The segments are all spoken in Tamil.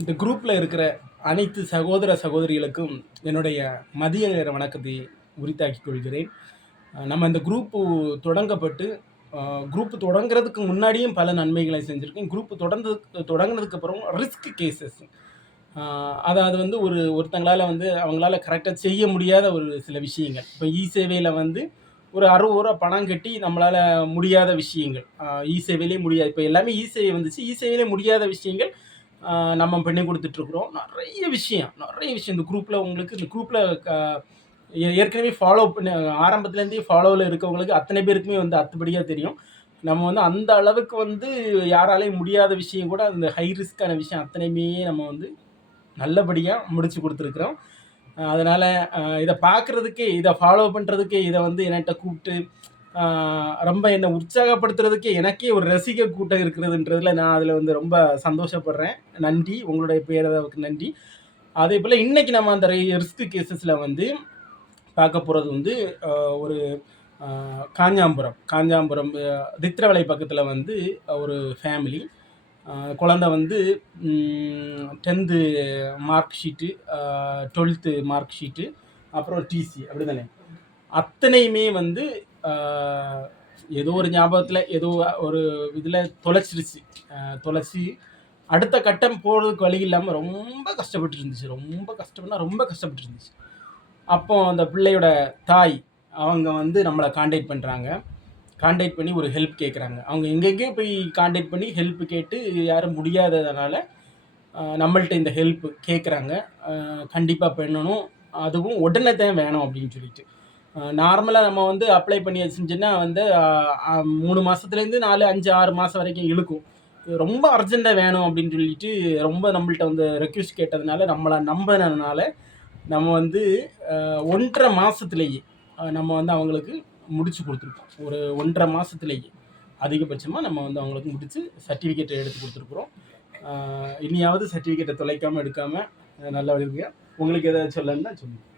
இந்த குரூப்பில் இருக்கிற அனைத்து சகோதர சகோதரிகளுக்கும் என்னுடைய மதிய நேர வணக்கத்தை உரித்தாக்கிக் கொள்கிறேன். நம்ம இந்த குரூப்பு தொடங்கப்பட்டு குரூப்பு தொடங்குறதுக்கு முன்னாடியும் பல நன்மைகளை செஞ்சுருக்கேன். குரூப்பு தொடங்கினதுக்கு அப்புறம் ரிஸ்க் கேசஸ், அதாவது வந்து ஒருத்தங்களால் வந்து அவங்களால கரெக்டாக செய்ய முடியாத ஒரு சில விஷயங்கள். இப்போ சேவையில் வந்து ஒரு 60 ரூபா பணம் கட்டி நம்மளால் முடியாத விஷயங்கள், சேவையிலே முடியாது. இப்போ எல்லாமே சேவை வந்துச்சு. சேவையிலே முடியாத விஷயங்கள் நம்ம பண்ணி கொடுத்துட்ருக்குறோம். நிறைய விஷயம் இந்த குரூப்பில் இந்த குரூப்பில் ஏற்கனவே ஃபாலோ பண்ணி ஆரம்பத்துலேருந்தே ஃபாலோவில் இருக்கவங்களுக்கு அத்தனை பேருக்குமே வந்து அத்துப்படியாக தெரியும். நம்ம வந்து அந்த அளவுக்கு வந்து யாராலையும் முடியாத விஷயம் கூட அந்த ஹை ரிஸ்க்கான விஷயம் அத்தனையுமே நம்ம வந்து நல்லபடியாக முடிச்சு கொடுத்துருக்குறோம். அதனால் இதை பார்க்குறதுக்கே, இதை ஃபாலோ பண்ணுறதுக்கே, இதை வந்து என்கிட்ட கூப்பிட்டு ரொம்ப என்னை உற்சாகப்படுத்துறதுக்கே எனக்கே ஒரு ரசிக கூட்டம் இருக்கிறதுன்றதுல நான் அதில் வந்து ரொம்ப சந்தோஷப்படுறேன். நன்றி, உங்களுடைய பேரளவுக்கு நன்றி. அதே போல் இன்றைக்கி நம்ம அந்த ரிஸ்க் கேசஸில் வந்து பார்க்க போகிறது வந்து ஒரு காஞ்சாம்புரம் தித்திரவளை பக்கத்தில் வந்து ஒரு ஃபேமிலி. குழந்தை வந்து 10th mark sheet, 12th mark sheet, அப்புறம் டிசி, அப்படி தானே, அத்தனையுமே வந்து ஏதோ ஒரு ஞாபகத்தில் ஏதோ ஒரு இதில் தொலைச்சி அடுத்த கட்டம் போகிறதுக்கு வழி இல்லாமல் ரொம்ப கஷ்டப்பட்டு இருந்துச்சு. அப்போ அந்த பிள்ளையோட தாய் அவங்க வந்து நம்மளை காண்டாக்ட் பண்ணி ஒரு ஹெல்ப் கேட்குறாங்க. அவங்க எங்கெங்கே போய் காண்டாக்ட் பண்ணி ஹெல்ப் கேட்டு யாரும் முடியாததுனால நம்மள்ட்ட இந்த ஹெல்ப் கேட்குறாங்க. கண்டிப்பாக பண்ணணும், அதுவும் உடனே தான் வேணும் அப்படின்னு சொல்லிட்டு. நார்மலாக நம்ம வந்து அப்ளை பண்ணி செஞ்சோன்னா வந்து 3 மாதத்துலேருந்து 4, 5, 6 மாதம் வரைக்கும் இழுக்கும். ரொம்ப அர்ஜெண்ட்டாக வேணும் அப்படின்னு சொல்லிட்டு ரொம்ப நம்மள்ட்ட வந்து ரெக்வெஸ்ட் கேட்டதுனால, நம்மளை நம்பினதுனால நம்ம வந்து 1.5 மாதத்துலேயே நம்ம வந்து அவங்களுக்கு முடிச்சு கொடுத்துருக்கோம். ஒரு 1.5 மாதத்துலேயே அதிகபட்சமாக நம்ம வந்து அவங்களுக்கு முடித்து சர்டிஃபிகேட்டை எடுத்து கொடுத்துருக்குறோம். இனியாவது சர்டிஃபிகேட்டை தொலைக்காமல் எடுக்காமல் நல்லா இருங்க. உங்களுக்கு எதாவது சொல்லணும்னா சொல்லுங்கள்.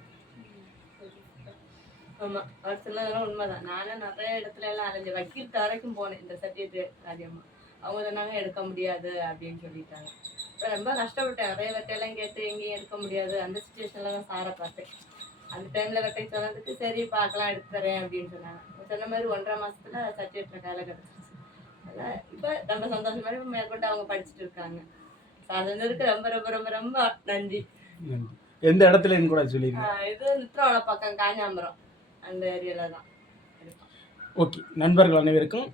ஆமாம், அவர் சொன்னதெல்லாம் உண்மைதான். நானும் நிறைய இடத்துல எல்லாம் அலைஞ்ச வக்கீல் வரைக்கும் போனேன் இந்த சர்டிஃபிகேட் காரியமாக. அவங்க சொன்னாங்க எடுக்க முடியாது அப்படின்னு சொல்லிட்டாங்க. இப்போ ரொம்ப கஷ்டப்பட்டேன். நிறைய வெட்டையெல்லாம் கேட்டு எங்கேயும் எடுக்க முடியாது. அந்த சுச்சுவேஷனில் தான் சாரை பார்த்தேன். அந்த டைமில் வெட்டை சொன்னதுக்கு சரி பார்க்கலாம் எடுத்து தரேன் அப்படின்னு சொன்னாங்க. சொன்ன மாதிரி 1.5 மாதத்துல சர்டிஃபிகேட் கையில் கிடச்சிருச்சு. அதான் இப்போ ரொம்ப சந்தோஷமாக இப்போ மேற்கொண்டு அவங்க படிச்சுட்டு இருக்காங்க. அது வந்ததுக்கு ரொம்ப ரொம்ப ரொம்ப ரொம்ப நன்றி. எந்த இடத்துல கூட சொல்லியிருக்கேன். இது நித்திரவளை பக்கம் காஞ்சாம்பரம் அந்த ஏரியாவில் தான். ஓகே, நண்பர்கள் அனைவருக்கும்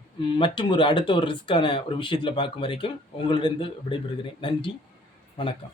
மற்றும் அடுத்த ஒரு ரிஸ்க்கான ஒரு விஷயத்தில் பார்க்கும் வரைக்கும் உங்களிடம் விடைபெறுகிறேன். நன்றி, வணக்கம்.